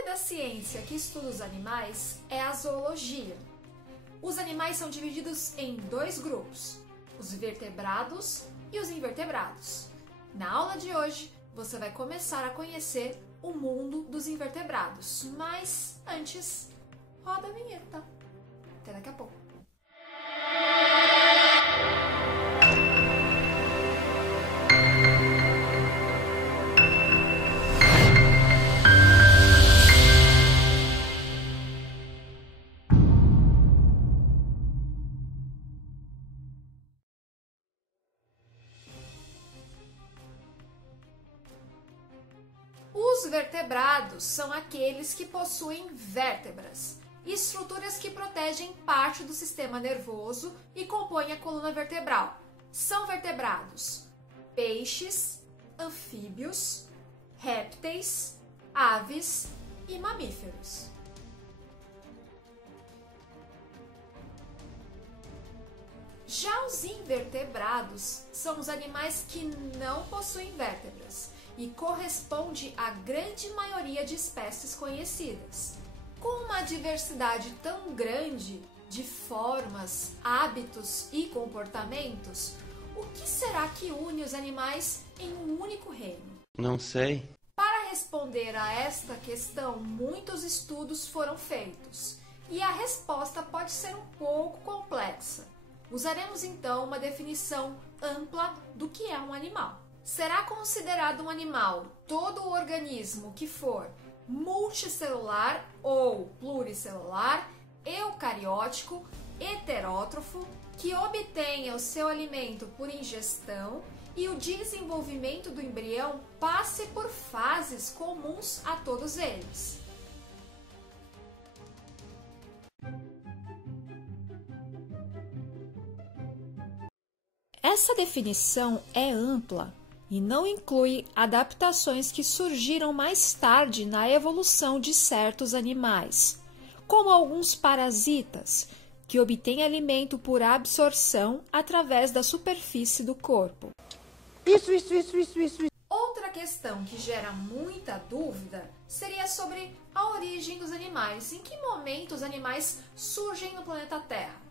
área da ciência que estuda os animais é a zoologia. Os animais são divididos em dois grupos, os vertebrados e os invertebrados. Na aula de hoje, você vai começar a conhecer o mundo dos invertebrados, mas antes, roda a vinheta. Até daqui a pouco. Os vertebrados são aqueles que possuem vértebras, estruturas que protegem parte do sistema nervoso e compõem a coluna vertebral. São vertebrados peixes, anfíbios, répteis, aves e mamíferos. Já os invertebrados são os animais que não possuem vértebras e corresponde à grande maioria de espécies conhecidas. Com uma diversidade tão grande de formas, hábitos e comportamentos, o que será que une os animais em um único reino? Não sei. Para responder a esta questão, muitos estudos foram feitos e a resposta pode ser um pouco complexa. Usaremos então uma definição ampla do que é um animal. Será considerado um animal todo o organismo que for multicelular ou pluricelular, eucariótico, heterótrofo, que obtenha o seu alimento por ingestão e o desenvolvimento do embrião passe por fases comuns a todos eles. Essa definição é ampla e não inclui adaptações que surgiram mais tarde na evolução de certos animais, como alguns parasitas, que obtêm alimento por absorção através da superfície do corpo. Isso. Outra questão que gera muita dúvida seria sobre a origem dos animais. Em que momento os animais surgem no planeta Terra?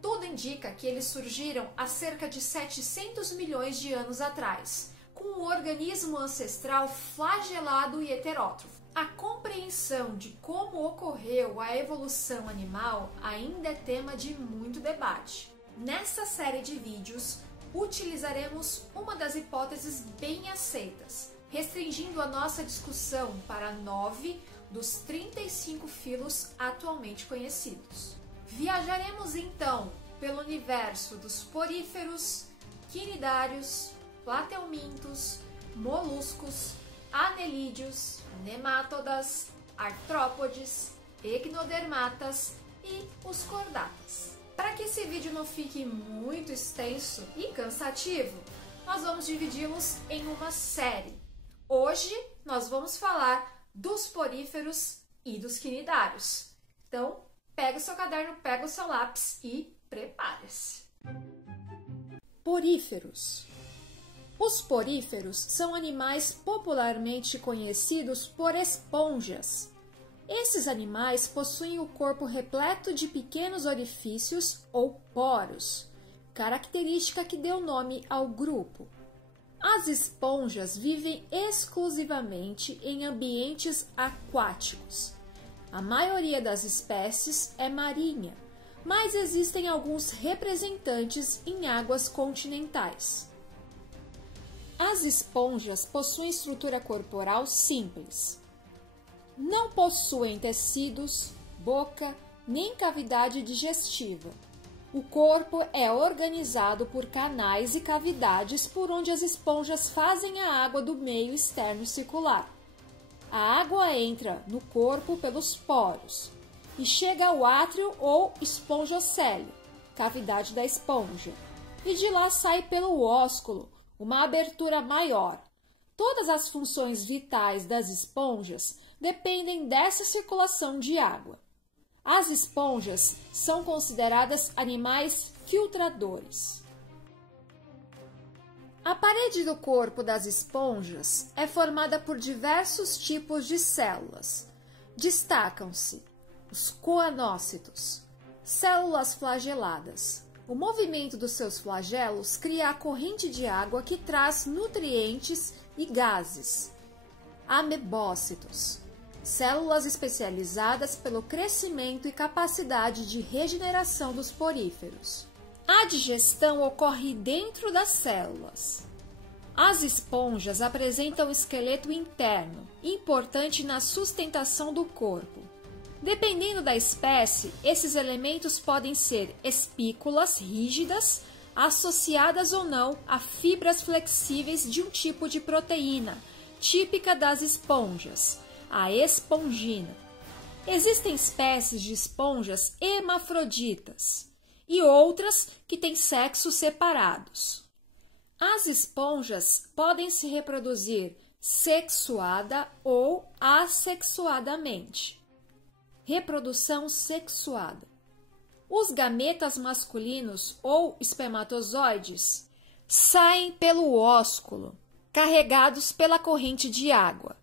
Tudo indica que eles surgiram há cerca de 700 milhões de anos atrás, com um organismo ancestral flagelado e heterótrofo. A compreensão de como ocorreu a evolução animal ainda é tema de muito debate. Nessa série de vídeos, utilizaremos uma das hipóteses bem aceitas, restringindo a nossa discussão para 9 dos 35 filos atualmente conhecidos. Viajaremos então pelo universo dos poríferos, quinidários, plateumintos, moluscos, anelídeos, nemátodas, artrópodes, ectodermatas e os cordatas. Para que esse vídeo não fique muito extenso e cansativo, nós vamos dividi-los em uma série. Hoje nós vamos falar dos poríferos e dos quinidários. Então, pega o seu caderno, pega o seu lápis e prepare-se. Poríferos. Os poríferos são animais popularmente conhecidos por esponjas. Esses animais possuem o corpo repleto de pequenos orifícios ou poros, característica que deu nome ao grupo. As esponjas vivem exclusivamente em ambientes aquáticos. A maioria das espécies é marinha, mas existem alguns representantes em águas continentais. As esponjas possuem estrutura corporal simples. Não possuem tecidos, boca, nem cavidade digestiva. O corpo é organizado por canais e cavidades por onde as esponjas fazem a água do meio externo circular. A água entra no corpo pelos poros e chega ao átrio ou esponjocélio, cavidade da esponja, e de lá sai pelo ósculo, uma abertura maior. Todas as funções vitais das esponjas dependem dessa circulação de água. As esponjas são consideradas animais filtradores. A parede do corpo das esponjas é formada por diversos tipos de células. Destacam-se os coanócitos, células flageladas. O movimento dos seus flagelos cria a corrente de água que traz nutrientes e gases. Amebócitos, células especializadas pelo crescimento e capacidade de regeneração dos poríferos. A digestão ocorre dentro das células. As esponjas apresentam esqueleto interno, importante na sustentação do corpo. Dependendo da espécie, esses elementos podem ser espículas rígidas, associadas ou não a fibras flexíveis de um tipo de proteína, típica das esponjas, a espongina. Existem espécies de esponjas hermafroditas e outras que têm sexos separados. As esponjas podem se reproduzir sexuada ou assexuadamente. Reprodução sexuada. Os gametas masculinos ou espermatozoides saem pelo ósculo, carregados pela corrente de água.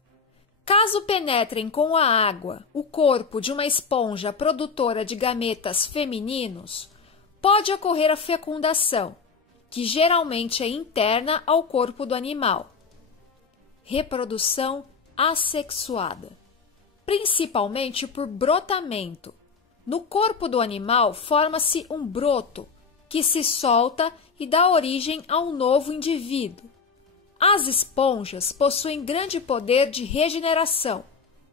Caso penetrem com a água o corpo de uma esponja produtora de gametas femininos, pode ocorrer a fecundação, que geralmente é interna ao corpo do animal. Reprodução assexuada. Principalmente por brotamento. No corpo do animal forma-se um broto, que se solta e dá origem a um novo indivíduo. As esponjas possuem grande poder de regeneração.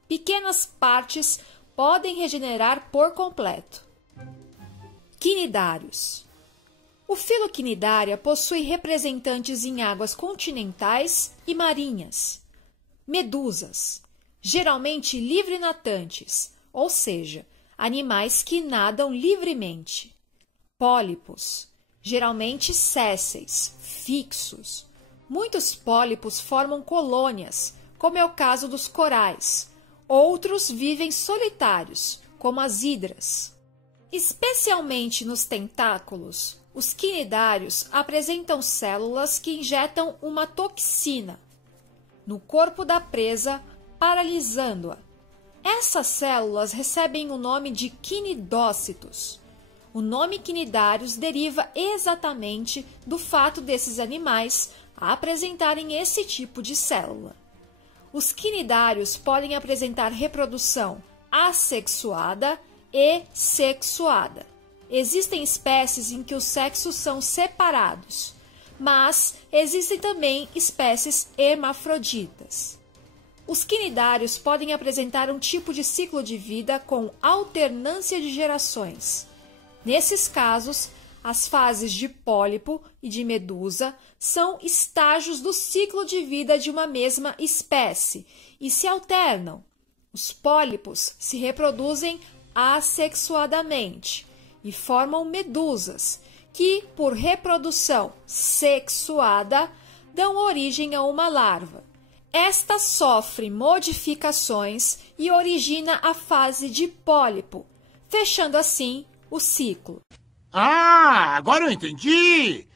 Pequenas partes podem regenerar por completo. Quinidários. O filo Quinidária possui representantes em águas continentais e marinhas. Medusas. Geralmente livre-natantes, ou seja, animais que nadam livremente. Pólipos, geralmente sésseis, fixos. Muitos pólipos formam colônias, como é o caso dos corais. Outros vivem solitários, como as hidras. Especialmente nos tentáculos, os quinidários apresentam células que injetam uma toxina no corpo da presa, paralisando-a. Essas células recebem o nome de quinidócitos. O nome quinidários deriva exatamente do fato desses animais apresentarem esse tipo de célula. Os quinidários podem apresentar reprodução assexuada e sexuada. Existem espécies em que os sexos são separados, mas existem também espécies hermafroditas. Os quinidários podem apresentar um tipo de ciclo de vida com alternância de gerações. Nesses casos, as fases de pólipo e de medusa são estágios do ciclo de vida de uma mesma espécie e se alternam. Os pólipos se reproduzem assexuadamente e formam medusas, que, por reprodução sexuada, dão origem a uma larva. Esta sofre modificações e origina a fase de pólipo, fechando assim o ciclo. Ah, agora eu entendi!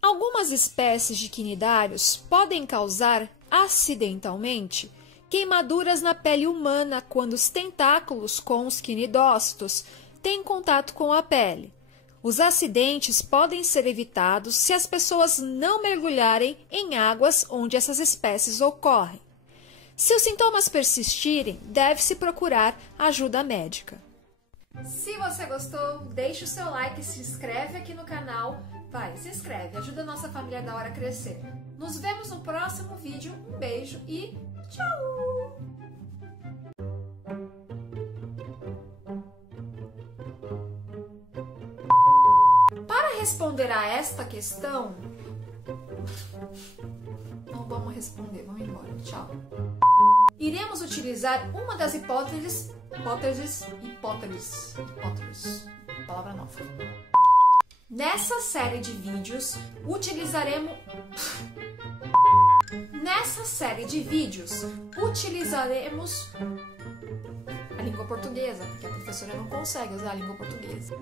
Algumas espécies de quinidários podem causar, acidentalmente, queimaduras na pele humana quando os tentáculos com os quinidócitos têm contato com a pele. Os acidentes podem ser evitados se as pessoas não mergulharem em águas onde essas espécies ocorrem. Se os sintomas persistirem, deve-se procurar ajuda médica. Se você gostou, deixe o seu like e se inscreve aqui no canal. Vai, se inscreve, ajuda a nossa família da hora a crescer. Nos vemos no próximo vídeo. Um beijo e tchau! Para responder a esta questão, não vamos responder, vamos embora, tchau. Iremos utilizar uma das hipóteses, palavra nova. Nessa série de vídeos, utilizaremos a língua portuguesa, porque a professora não consegue usar a língua portuguesa.